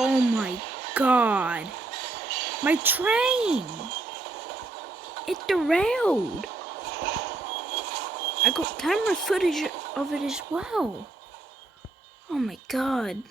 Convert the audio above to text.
Oh my god. My train! It derailed. I got camera footage of it as well. Oh my god.